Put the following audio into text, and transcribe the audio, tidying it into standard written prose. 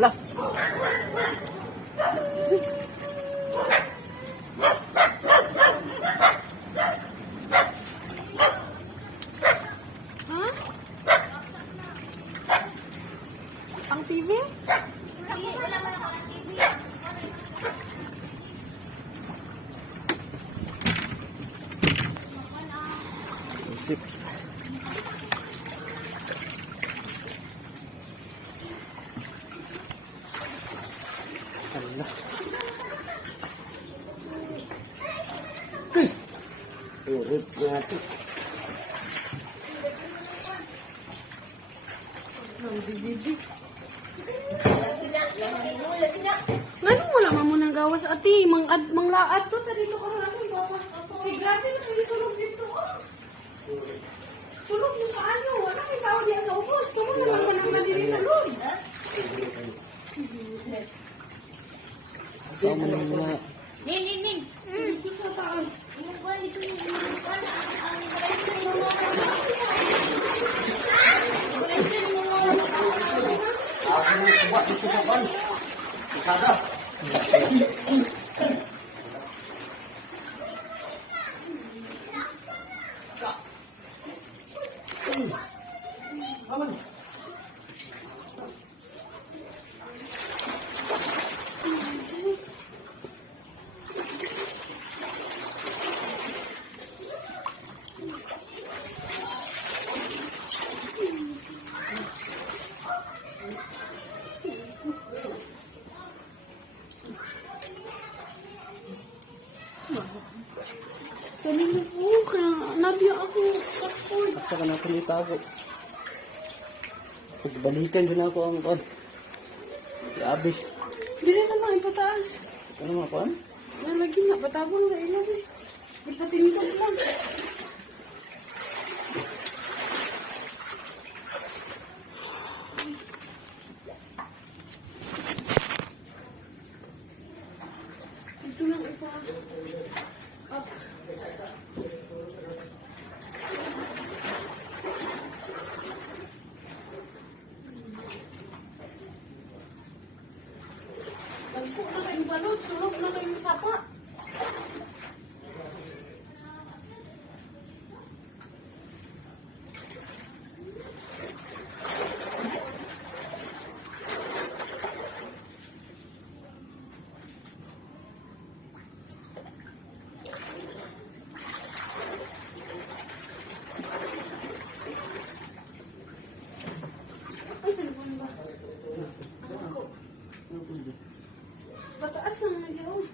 Lah. Ha? Ang TV? Wala man ako ng TV. Isip. Allah. Urip natin. Ngano wala man mo nang gawas ati, manglaat to tadi to karon ako baba. Ay grabe na kayo sulog dito. Oh. Sulog yung paano? Wala kay tao diya sa ubos. Tumo naman man ang nadiri sa loob. Sama ng mga Nin. Dito sa taas. Yung kuwan dito yung kuwan. Ang barayso ng mga ako ni kuha dito sa pan. Sada. Aman. Kanina po, kaya nabiya ako. Passport. At saka natin itago. Pagbalikan din ako ang kon. Grabe. Dili na lang, ipataas. Ano mga kon? Nalagi na, patabang na ilang eh. Ipatinitog lang. Ito lang ipa. Up. Tagpo na kayong balot, sulog na kayong sapa. Ay, salubon ba? Ako. Pataas na nga yun.